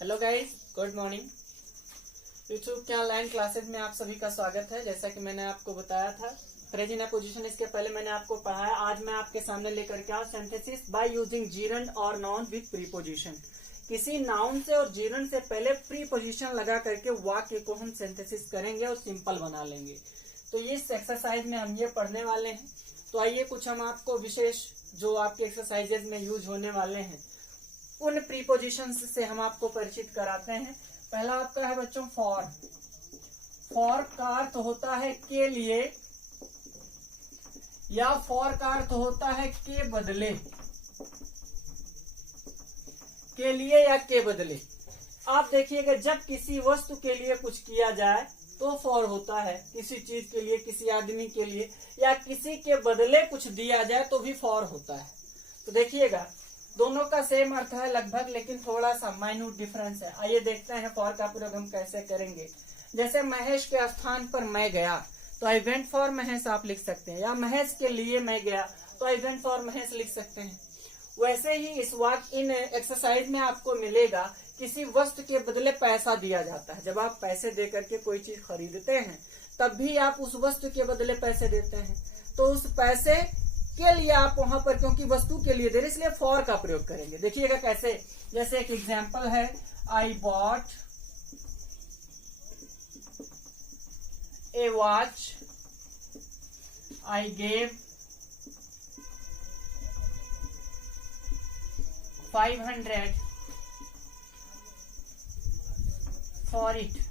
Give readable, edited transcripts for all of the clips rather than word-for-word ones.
Hello guys, good morning. YouTube के online classes में आप सभी का स्वागत है। जैसा कि मैंने आपको बताया था प्रेजेंट पोजीशन, इसके पहले मैंने आपको पढ़ाया। आज मैं आपके सामने लेकर के आऊँ सिंथेसिस बाय यूजिंग जीरंड और नाउन विद प्रीपोजिशन। किसी नाउन से और जीरंड से पहले प्रीपोजिशन लगा करके वाक्य को हम सिंथेसिस करेंगे और सिंपल बना लेंगे। तो इस एक्सरसाइज में हम ये पढ़ने वाले हैं। तो आइए कुछ हम आपको विशेष जो आपके एक्सरसाइजेज में यूज होने वाले हैं उन प्रीपोजिशन से हम आपको परिचित कराते हैं। पहला आपका है बच्चों फॉर। फॉर का अर्थ होता है के लिए, या फॉर का अर्थ होता है के बदले, के लिए या के बदले। आप देखिएगा जब किसी वस्तु के लिए कुछ किया जाए तो फॉर होता है, किसी चीज के लिए, किसी आदमी के लिए या किसी के बदले कुछ दिया जाए तो भी फॉर होता है। तो देखिएगा दोनों का सेम अर्थ है लगभग, लेकिन थोड़ा सा माइन्यूट डिफरेंस है। आइए देखते हैं फॉर का प्रयोग हम कैसे करेंगे। जैसे महेश के स्थान पर मैं गया तो आई वेंट फॉर महेश आप लिख सकते हैं, या महेश के लिए मैं गया तो आई वेंट फॉर महेश लिख सकते हैं। वैसे ही इस वाक्य इन एक्सरसाइज में आपको मिलेगा किसी वस्तु के बदले पैसा दिया जाता है। जब आप पैसे दे करके कोई चीज खरीदते हैं तब भी आप उस वस्तु के बदले पैसे देते हैं। तो उस पैसे के लिए आप वहां पर क्योंकि वस्तु के लिए दे रहे इसलिए फॉर का प्रयोग करेंगे। देखिएगा कैसे, जैसे एक एग्जांपल है आई bought a watch, I gave 500 for it.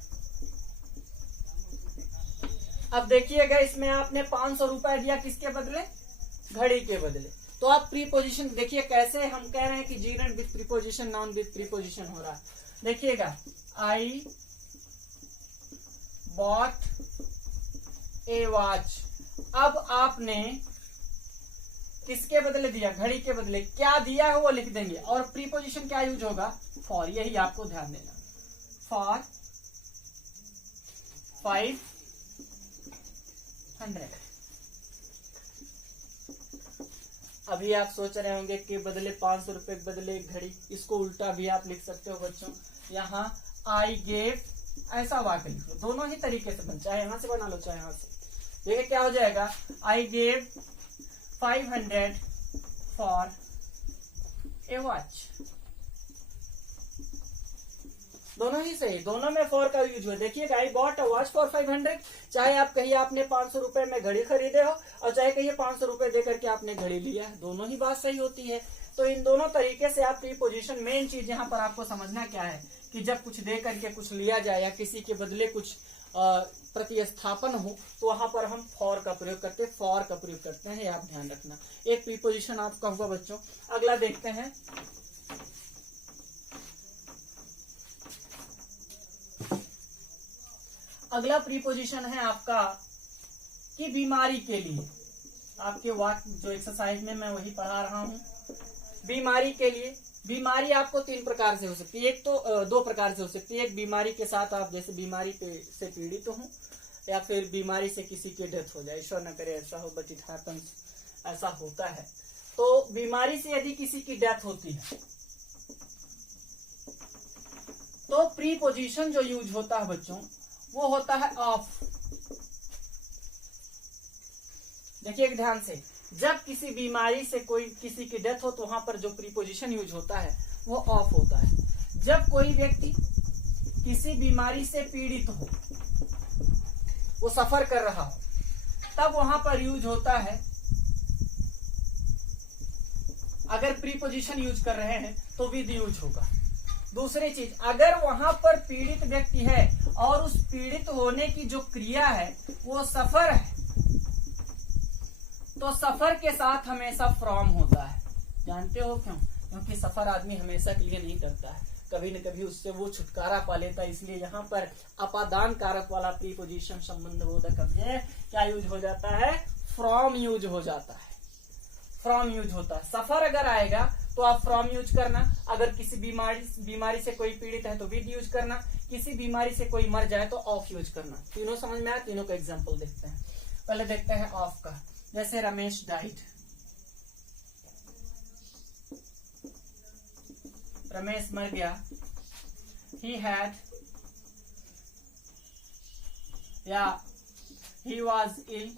अब देखिएगा इसमें आपने 500 रुपए दिया किसके बदले, घड़ी के बदले। तो आप प्रीपोजिशन देखिए कैसे हम कह रहे हैं कि gerund with preposition, noun with preposition हो रहा है। देखिएगा आई बॉट ए वॉच। अब आपने किसके बदले दिया, घड़ी के बदले। क्या दिया है वो लिख देंगे और प्रीपोजिशन क्या यूज होगा, फॉर। यही आपको ध्यान देना, फॉर 500। अभी आप सोच रहे होंगे कि बदले 500 रुपए के बदले घड़ी, इसको उल्टा भी आप लिख सकते हो बच्चों। यहाँ आई गेव ऐसा वाक्य लिखो, दोनों ही तरीके से बन, चाहे यहां से बना लो चाहे यहां से। देखिए क्या हो जाएगा, I gave 500 for a watch. दोनों ही सही, दोनों में फॉर का यूज हुआ। देखिए आई बॉट अ वॉच फॉर 500, चाहे आप कहिए आपने 500 रुपए में घड़ी खरीदे हो और चाहे कहिए 500 रुपए देकर के आपने घड़ी लिया है, दोनों ही बात सही होती है। तो इन दोनों तरीके से आप प्रीपोजिशन, मेन चीज यहाँ पर आपको समझना क्या है कि जब कुछ दे करके कुछ लिया जाए या किसी के बदले कुछ प्रतिस्थापन हो तो वहां पर हम फॉर का प्रयोग करते हैं, फॉर का प्रयोग करते हैं, आप ध्यान रखना। एक प्रीपोजिशन आपका हुआ बच्चों। अगला देखते हैं, अगला प्रीपोजिशन है आपका कि बीमारी के लिए। आपके वाक्य जो एक्सरसाइज में मैं वही पढ़ा रहा हूं, बीमारी के लिए। बीमारी आपको 3 प्रकार से हो सकती है, एक तो 2 प्रकार से हो सकती है। एक बीमारी के साथ आप जैसे बीमारी से पीड़ित हो या फिर बीमारी से किसी की डेथ हो जाए, ईश्वर न करे ऐसा हो, बट इट हैपेंस, ऐसा होता है। तो बीमारी से यदि किसी की डेथ होती है तो प्रीपोजिशन जो यूज होता है बच्चों वो होता है ऑफ। देखिए ध्यान से, जब किसी बीमारी से कोई किसी की डेथ हो तो वहां पर जो प्रीपोजिशन यूज होता है वो ऑफ होता है। जब कोई व्यक्ति किसी बीमारी से पीड़ित हो, वो सफर कर रहा हो, तब वहां पर यूज होता है। अगर प्रीपोजिशन यूज कर रहे हैं तो विद यूज होगा। दूसरी चीज, अगर वहां पर पीड़ित व्यक्ति है और उस पीड़ित होने की जो क्रिया है वो सफर है तो सफर के साथ हमेशा फ्रॉम होता है। जानते हो क्यों? क्योंकि सफर आदमी हमेशा के लिए नहीं करता है, कभी न कभी उससे वो छुटकारा पा लेता है। इसलिए यहाँ पर अपादान कारक वाला प्रीपोजिशन संबंध बोधक अव्यय क्या यूज हो जाता है, फ्रॉम यूज हो जाता है। फ्रॉम यूज होता है। सफर अगर आएगा तो आप फ्रॉम यूज करना, अगर किसी बीमारी से कोई पीड़ित है तो विद यूज करना, किसी बीमारी से कोई मर जाए तो ऑफ यूज करना। तीनों समझ में आया? तीनों का एग्जाम्पल देखते हैं। पहले देखते हैं ऑफ का। जैसे रमेश डाइड, रमेश मर गया, he had या he was ill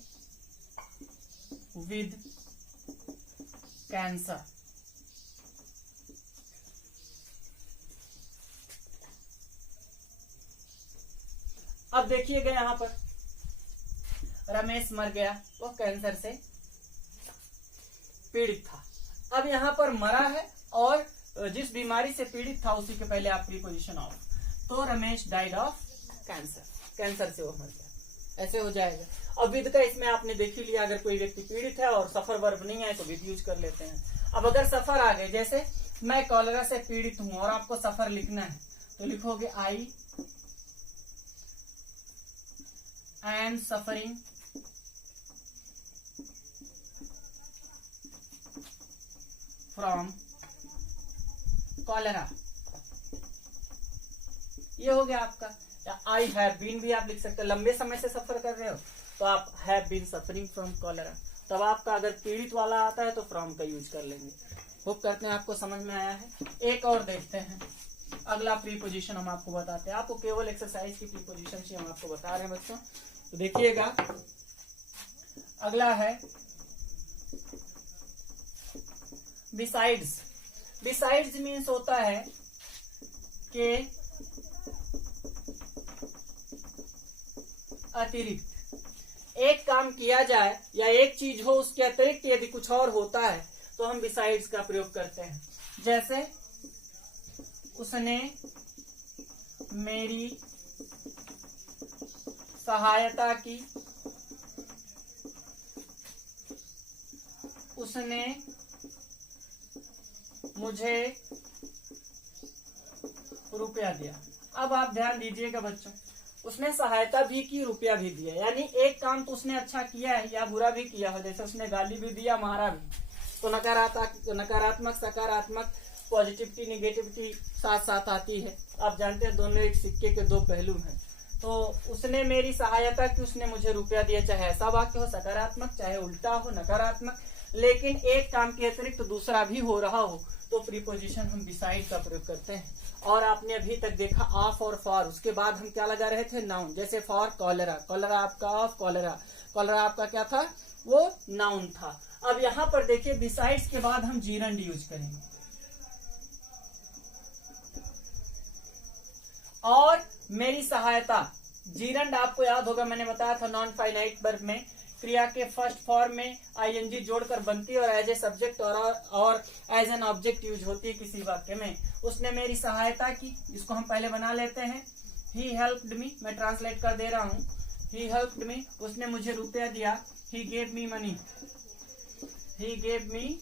with cancer. अब देखिएगा यहां पर रमेश मर गया, वो कैंसर से पीड़ित था। अब यहाँ पर मरा है और जिस बीमारी से पीड़ित था उसी के पहले आप प्रीपोजिशन ऑफ, तो Ramesh died of cancer, cancer से वो मर गया, ऐसे हो जाएगा। अब विद का इसमें आपने देख ही लिया, अगर कोई व्यक्ति पीड़ित है और सफर वर्ब नहीं है तो विद यूज कर लेते हैं। अब अगर सफर आ गए, जैसे मैं कॉलेरा से पीड़ित हूं और आपको सफर लिखना है तो लिखोगे I am suffering from cholera, ये हो गया आपका। या आई हैव बीन भी आप लिख सकते हैं, लंबे समय से सफर कर रहे हो तो आप have been suffering from cholera. तब आपका अगर पीड़ित वाला आता है तो फ्रॉम का यूज कर लेंगे। होप करते हैं आपको समझ में आया है। एक और देखते हैं, अगला प्रीपोजिशन हम आपको बताते हैं, आपको केवल एक्सरसाइज की प्रीपोजिशन से हम आपको बता रहे हैं बच्चों। तो देखिएगा अगला है बिसाइड्स। बिसाइड्स मीन्स होता है कि अतिरिक्त एक काम किया जाए या एक चीज हो उसके अतिरिक्त यदि कुछ और होता है तो हम बिसाइड्स का प्रयोग करते हैं। जैसे उसने मेरी सहायता की, उसने मुझे रुपया दिया। अब आप ध्यान दीजिएगा बच्चों, उसने सहायता भी की, रुपया भी दिया, यानी एक काम तो उसने अच्छा किया है या बुरा भी किया हो। जैसे उसने गाली भी दिया, मारा भी, तो नकारात्मक सकारात्मक पॉजिटिविटी निगेटिविटी साथ साथ आती है। आप जानते हैं दोनों एक सिक्के के दो पहलू हैं। तो उसने मेरी सहायता की, उसने मुझे रुपया दिया, चाहे ऐसा वाक्य हो सकारात्मक चाहे उल्टा हो नकारात्मक, लेकिन एक काम के अतिरिक्त तो दूसरा भी हो रहा हो तो प्रीपोजिशन हम बिसाइड का प्रयोग करते हैं। और आपने अभी तक देखा ऑफ और फॉर, उसके बाद हम क्या लगा रहे थे, नाउन। जैसे फॉर कॉलेरा, कॉलेरा आपका ऑफ, कॉलेरा कॉलेरा आपका क्या था, वो नाउन था। अब यहाँ पर देखिए बिसाइड्स के बाद हम जीरंड यूज करेंगे। और मेरी सहायता, जीरंड आपको याद होगा मैंने बताया था नॉन फाइनाइट वर्ब में क्रिया के फर्स्ट फॉर्म में आईएनजी जोड़कर बनती है और एज ए सब्जेक्ट और एज एन ऑब्जेक्ट यूज होती है किसी वाक्य में। उसने मेरी सहायता की, जिसको हम पहले बना लेते हैं ही हेल्प्ड मी, मैं ट्रांसलेट कर दे रहा हूँ, ही हेल्प्ड मी, उसने मुझे रुपया दिया, he gave me money, he gave me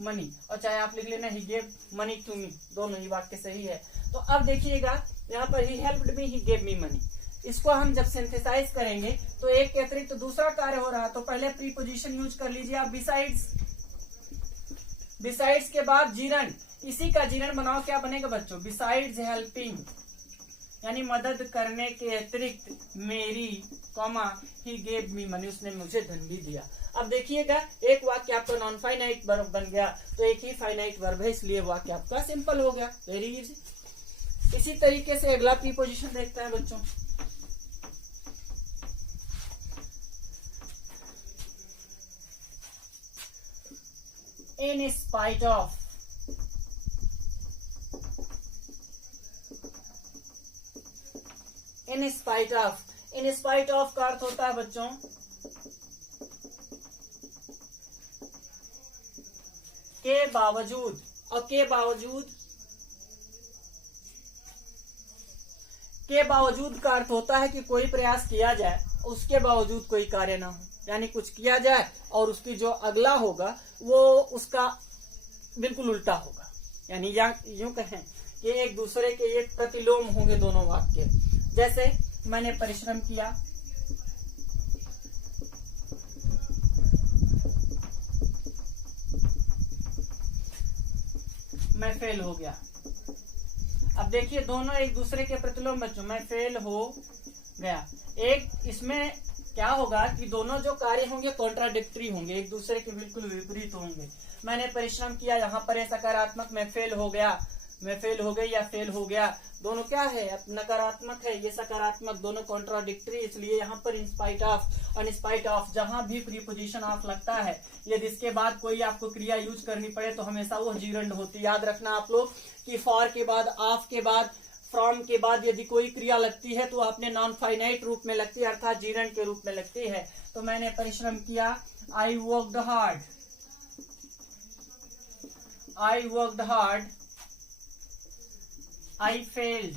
money, और चाहे आप लिख लेना he gave money to me, दोनों ही वाक्य सही है। तो अब देखिएगा यहाँ पर he helped me, he gave me money, इसको हम जब सिंथेसाइज करेंगे तो एक के अतिरिक्त तो दूसरा कार्य हो रहा है, तो पहले प्रीपोजिशन यूज कर लीजिए आप बिसाइड्स। बिसाइड्स के बाद जीरंड, इसी का जीरंड बनाओ, क्या बनेगा बच्चों, बिसाइड्स हेल्पिंग, यानी मदद करने के अतिरिक्त मेरी कॉमा ही गेव मी मनी, उसने मुझे धन भी दिया। अब देखिएगा एक वाक्य आपका नॉन फाइनाइट वर्ब बन गया, तो एक ही फाइनाइट वर्ब है, इसलिए वाक्य आपका सिंपल हो गया, वेरी इजी। इसी तरीके से अगला प्रीपोजिशन देखते हैं बच्चों। In spite of, in spite of, in spite of का अर्थ होता है बच्चों के बावजूद, और के बावजूद का अर्थ होता है कि कोई प्रयास किया जाए उसके बावजूद कोई कार्य ना हो, यानी कुछ किया जाए और उसकी जो अगला होगा वो उसका बिल्कुल उल्टा होगा, यानी यूं कहें कि एक दूसरे के ये प्रतिलोम होंगे दोनों वाक्य। जैसे मैंने परिश्रम किया, मैं फेल हो गया। अब देखिए दोनों एक दूसरे के प्रतिलोम बच्चों, मैं फेल हो गया। एक इसमें क्या होगा कि दोनों जो कार्य होंगे कॉन्ट्राडिक्टरी होंगे, एक दूसरे के बिल्कुल विपरीत होंगे। मैंने परिश्रम किया, यहाँ पर है सकारात्मक, मैं फेल हो गया मैं फेल हो गई या फेल हो गया, दोनों क्या है, नकारात्मक है, ये सकारात्मक, दोनों कॉन्ट्राडिक्टरी। इसलिए यहाँ पर in spite of, in spite of, जहां भी प्रीपोजिशन ऑफ लगता है, यदि इसके बाद कोई आपको क्रिया यूज करनी पड़े तो हमेसा वो जीरंड होती। याद रखना आप लोग कि फॉर के बाद, ऑफ के बाद, फ्रॉम के बाद यदि कोई क्रिया लगती है तो आपने नॉन फाइनाइट रूप में लगती है, अर्थात जीरंड के रूप में लगती है। तो मैंने परिश्रम किया, I worked hard, I worked hard, I failed,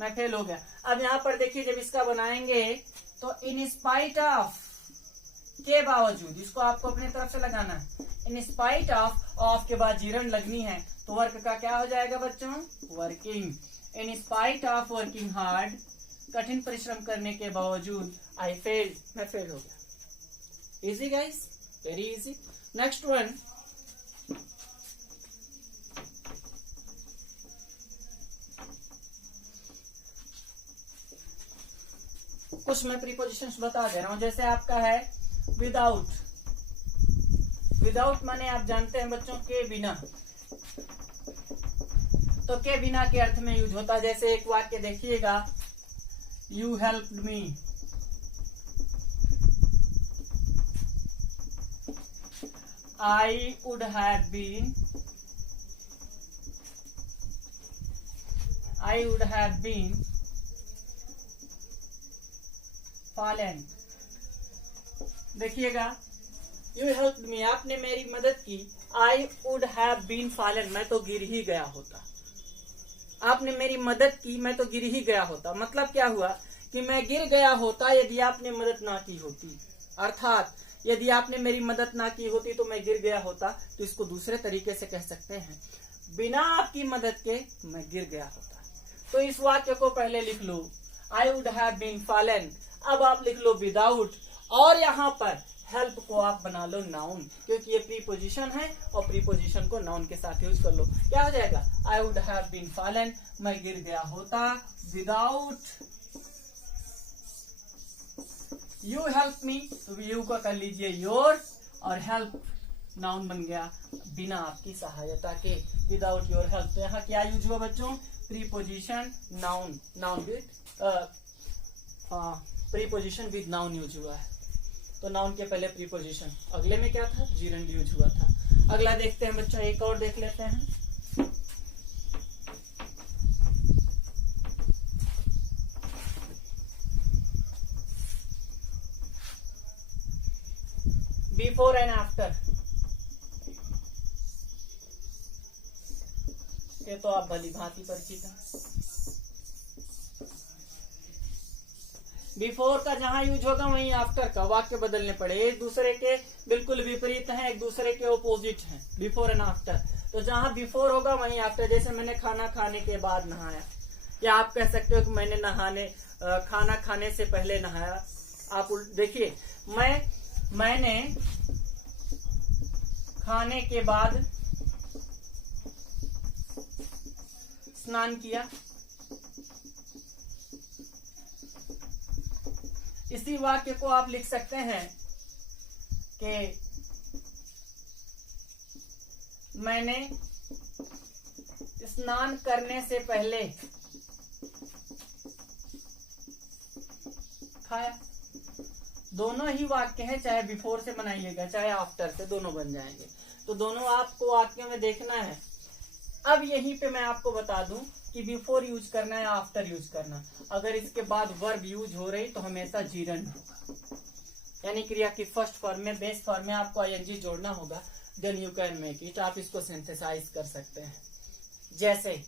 मैं फेल हो गया। अब यहां पर देखिए जब इसका बनाएंगे तो इन स्पाइट ऑफ के बावजूद, इसको आपको अपनी तरफ से लगाना है, इन स्पाइट ऑफ के बाद जीरंड लगनी है, तो वर्क का क्या हो जाएगा बच्चों, working. In spite of working hard, कठिन परिश्रम करने के बावजूद, आई फेल्ड, मैं फेल हो गया। Easy guys, very easy. Next one, कुछ मैं प्रीपोजिशंस बता दे रहा हूं। जैसे आपका है विदाउट, विदाउट माने आप जानते हैं बच्चों के बिना, तो के बिना के अर्थ में यूज होता है। जैसे एक वाक्य देखिएगा, you helped me, I would have been, I would have been fallen. देखिएगा, यू हेल्प्ड मी, आपने मेरी मदद की, I would have been fallen, मैं तो गिर ही गया होता। आपने मेरी मदद की, मैं तो गिर ही गया होता। मतलब क्या हुआ कि मैं गिर गया होता यदि आपने मदद ना की होती, अर्थात यदि आपने मेरी मदद ना की होती तो मैं गिर गया होता। तो इसको दूसरे तरीके से कह सकते हैं, बिना आपकी मदद के मैं गिर गया होता। तो इस वाक्य को पहले लिख लो, I would have been fallen. अब आप लिख लो विदाउट, और यहाँ पर हेल्प को आप बना लो नाउन, क्योंकि ये प्रीपोजिशन है और प्रीपोजिशन को नाउन के साथ यूज कर लो। क्या हो जाएगा, I would have been fallen, मैं गिर गया होता। विदाउट यू हेल्प मी, तो यू को कर लीजिए योर, और हेल्प नाउन बन गया बिना आपकी सहायता के, विदाउट योर हेल्प। तो यहाँ क्या यूज हुआ बच्चों, preposition noun, noun with preposition with noun use हुआ है। तो नाउन के पहले प्रीपोजिशन, अगले में क्या था, जीरंड यूज हुआ था। अगला देखते हैं बच्चों, एक और देख लेते हैं। बिफोर एंड आफ्टर, ये तो आप भली भांति परिचित हैं। बिफोर का जहां यूज होगा वहीं आफ्टर का, वाक्य बदलने पड़े, एक दूसरे के बिल्कुल विपरीत हैं, एक दूसरे के ओपोजिट हैं, बिफोर एंड आफ्टर। तो जहां बिफोर होगा वहीं आफ्टर। जैसे मैंने खाना खाने के बाद नहाया, या आप कह सकते हो कि मैंने खाना खाने से पहले नहाया। आप देखिए, मैंने खाने के बाद स्नान किया। इसी वाक्य को आप लिख सकते हैं कि मैंने स्नान करने से पहले खाया। दोनों ही वाक्य हैं, चाहे बिफोर से बनाइएगा चाहे आफ्टर से, दोनों बन जाएंगे। तो दोनों आपको वाक्यों में देखना है। अब यहीं पे मैं आपको बता दूं कि बिफोर यूज करना है, आफ्टर यूज करना। अगर इसके बाद वर्ब यूज हो रही तो हमेशा जीरंड होगा, यानी क्रिया की फर्स्ट फॉर्म में, बेस फॉर्म में आपको आईएनजी जोड़ना होगा। Then you can make it, आप इसको सिंथेसाइज कर सकते हैं। जैसे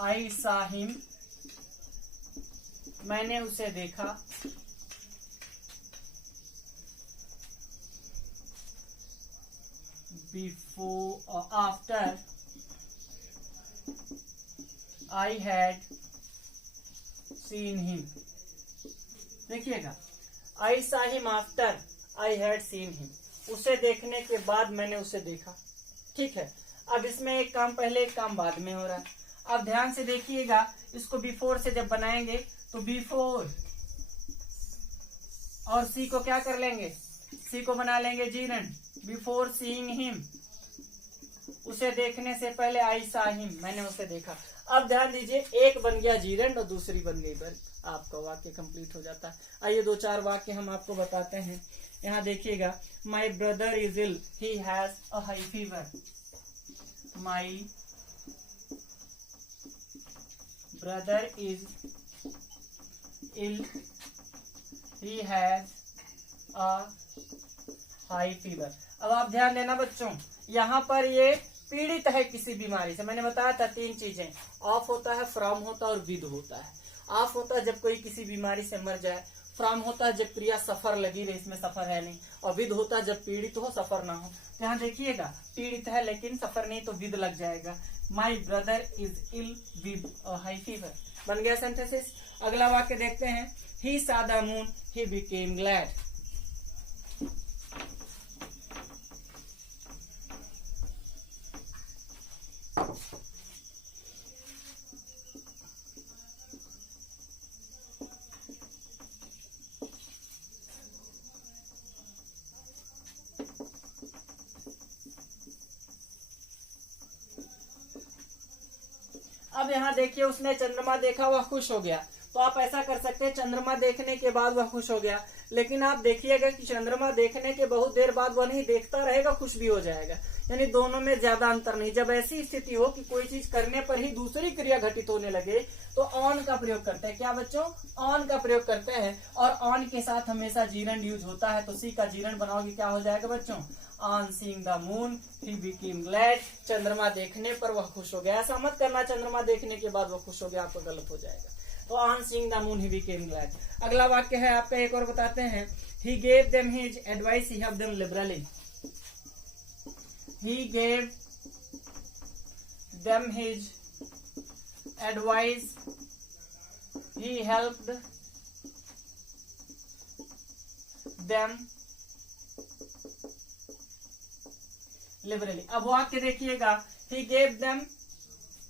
आई सा हिम, मैंने उसे देखा। बिफोर और after, I had seen him. देखिएगा, I saw him after I had seen him, उसे देखने के बाद मैंने उसे देखा। ठीक है, अब इसमें एक काम पहले एक काम बाद में हो रहा है। अब ध्यान से देखिएगा, इसको बिफोर से जब बनाएंगे तो बिफोर और सी को क्या कर लेंगे, सी को बना लेंगे जीरन, बिफोर सीइंग हिम, उसे देखने से पहले आई सा हिम, मैंने उसे देखा। अब ध्यान दीजिए, एक बन गया जीरन और दूसरी बन गई वर्ब, आपका वाक्य कंप्लीट हो जाता है। आइए 2-4 वाक्य हम आपको बताते हैं। यहाँ देखिएगा, my brother is ill, he has a high fever. My brother is ill, he has a high fever. अब आप ध्यान देना बच्चों, यहाँ पर ये पीड़ित है किसी बीमारी से। मैंने बताया था 3 चीजें, ऑफ होता है, फ्रॉम होता है और विद होता है। ऑफ होता है जब कोई किसी बीमारी से मर जाए, फ्रॉम होता है जब क्रिया सफर लगी रही, इसमें सफर है नहीं, और विद होता है जब पीड़ित हो, सफर ना हो। तो यहाँ देखिएगा, पीड़ित है लेकिन सफर नहीं, तो विद लग जाएगा। My brother is ill with a high fever, बन गया सेंटेंसेस। अगला वाक्य देखते हैं, ही saw the moon, he became glad। अब यहाँ देखिए, उसने चंद्रमा देखा, वह खुश हो गया। तो आप ऐसा कर सकते हैं, चंद्रमा देखने के बाद वह खुश हो गया, लेकिन आप देखिएगा कि चंद्रमा देखने के बहुत देर बाद वह नहीं देखता रहेगा, खुश भी हो जाएगा। यानी दोनों में ज्यादा अंतर नहीं। जब ऐसी स्थिति हो कि कोई चीज करने पर ही दूसरी क्रिया घटित होने लगे, तो ऑन का प्रयोग करते हैं। क्या बच्चों? ऑन का प्रयोग करते हैं, और ऑन के साथ हमेशा जीरन यूज होता है। तो सी का जीरन बनाओगे, क्या हो जाएगा बच्चों? On seeing the moon he became glad. चंद्रमा देखने पर वह खुश हो गया। ऐसा मत करना चंद्रमा देखने के बाद वह खुश हो गया, आपको गलत हो जाएगा। तो on seeing the moon he became glad. अगला वाक्य है आपका, एक और बताते हैं, he gave them his advice, he helped them liberally. He gave them his advice, he helped them liberally. अब वाक्य देखिएगा, he gave them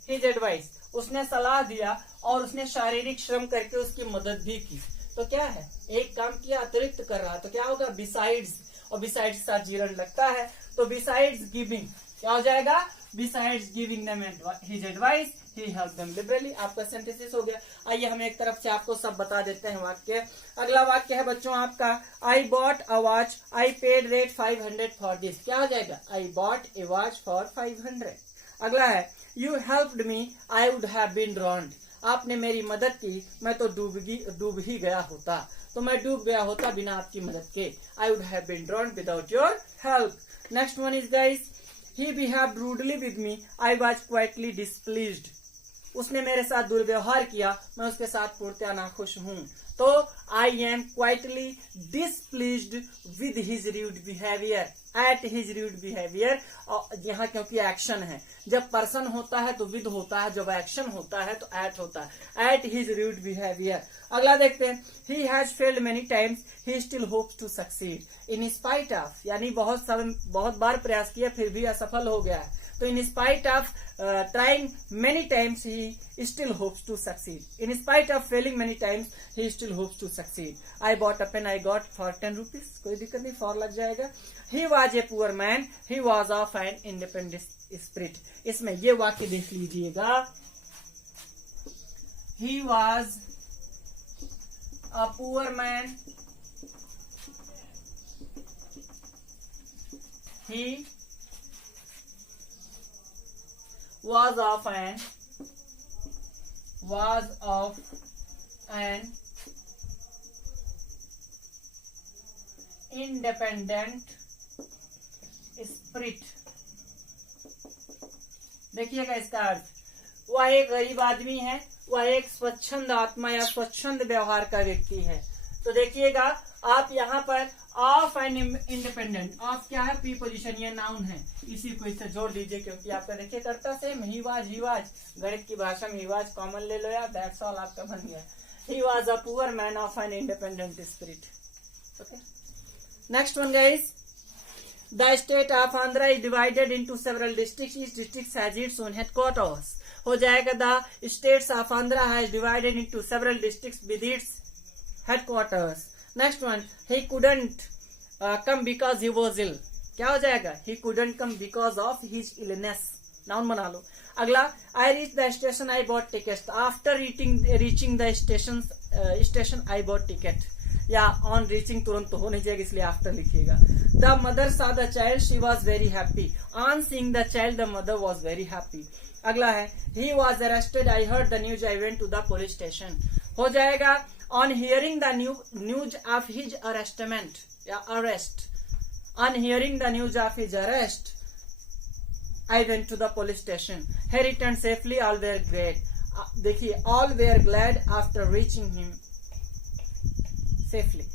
his advice, उसने सलाह दिया और उसने शारीरिक श्रम करके उसकी मदद भी की। तो क्या है? एक काम किया, अतिरिक्त कर रहा, तो क्या होगा? बिसाइड्स, और बिसाइड्स के साथ जीरन लगता है, तो बिसाइड्स गिविंग क्या हो जाएगा? Besides giving them his advice he helped them liberally. आपका सेंटेंसेस हो गया। आइए हम एक तरफ से आपको सब बता देते हैं वाक्य। अगला वाक्य है बच्चों आपका, I bought a watch, I paid rate 500 for this. क्या हो जाएगा? I bought a watch for 500। अगला है, you helped me, I would have been drowned. आपने मेरी मदद की, मैं तो डूब ही गया होता। तो मैं डूब गया होता बिना आपकी मदद के। I would have been drowned without your help. Next one is guys, he behaved rudely with me, I was quietly displeased। उसने मेरे साथ दुर्व्यवहार किया, मैं उसके साथ पूर्णतया नाखुश हूँ। तो I am quietly displeased with his rude behavior, at his rude behavior। यहाँ क्योंकि एक्शन है, जब पर्सन होता है तो विद होता है, जब एक्शन होता है तो एट होता है, at his rude behavior। अगला देखते हैं, he has failed many times, he still hopes to succeed in spite of, यानी बहुत बार प्रयास किया फिर भी असफल हो गया है। तो in spite of trying many times, he still hopes to succeed. In spite of failing many times, he still hopes to succeed. I bought a pen, I got for 10 rupees। कोई दिक्कत नहीं, for लग जाएगा। He was a poor man, he was of an independent spirit। इसमें ये वाक्य देख लीजिएगा, he was a poor man, he was of an independent spirit। देखिएगा इसका अर्थ, वह एक गरीब आदमी है, वह एक स्वच्छंद आत्मा या स्वच्छंद व्यवहार का व्यक्ति है। तो देखिएगा आप यहाँ पर ऑफ एंड इंडिपेंडेंट, ऑफ क्या है? प्रीपोजिशन, ये नाउन है, इसी को इससे जोड़ दीजिए, क्योंकि आपका देखिए करता सेम, ही वाज, गणित की भाषा में ही वाज कॉमन ले लो यार, दैट्स ऑल आपका बन गया। He was a poor man of an independent spirit. Okay, next one guys, the state of Andhra is divided into several districts, each district has its own headquarters. हो जाएगा, the states of Andhra has divided into several districts with its headquarters। Next one, he couldn't come because he was ill. क्या हो जाएगा? He couldn't come because of his illness. Noun बना लो. अगला, I reached the station, I bought tickets. After reaching the station, I bought ticket. या on reaching तुरंत तो हो नहीं जाएगा, इसलिए after लिखिएगा. The mother saw the child, she was very happy. On seeing the child, the mother was very happy. अगला है, he was arrested, I heard the news, I went to the police station. हो जाएगा, on hearing the news of his arrestment या arrest. On hearing the news of his arrest, I went to the police station. He returned safely, all were glad. देखिए, all were glad after reaching him safely.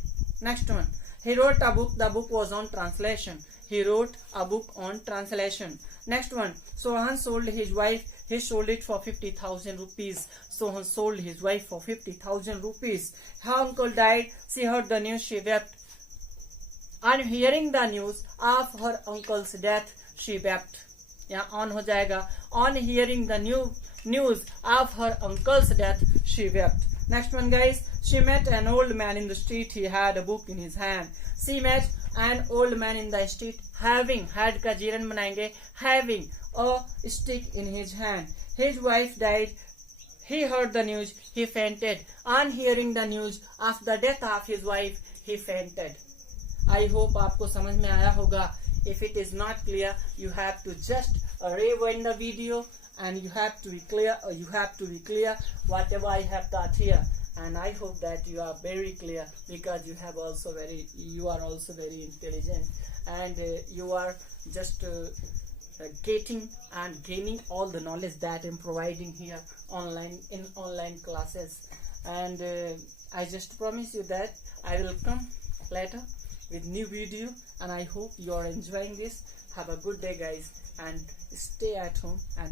Next one, he wrote a book, the book was on translation. He wrote a book on translation. Next one, Sohan sold his wife, he sold it for 50,000 rupees. Sohan sold his wife for 50,000 rupees. Her uncle died, she heard the news, she wept. On hearing the news of her uncle's death, she wept. यहाँ on हो जाएगा, on hearing the news of her uncle's death, she wept. Next one guys, she met an old man in the street, he had a book in his hand. She met an old man in the street, having, had का जीरन बनाएंगे, having a stick in his hand. His wife died, he heard the news, he fainted. On hearing the news of the death of his wife, he fainted. I hope आपको समझ में आया होगा. If it is not clear, you have to just rewind the video and you have to be clear whatever I have taught here. And I hope that you are very clear, because you are also very intelligent, and you are just getting and gaining all the knowledge that I'm providing here in online classes. And I just promise you that I will come later with new video, and I hope you are enjoying this. Have a good day guys, and stay at home and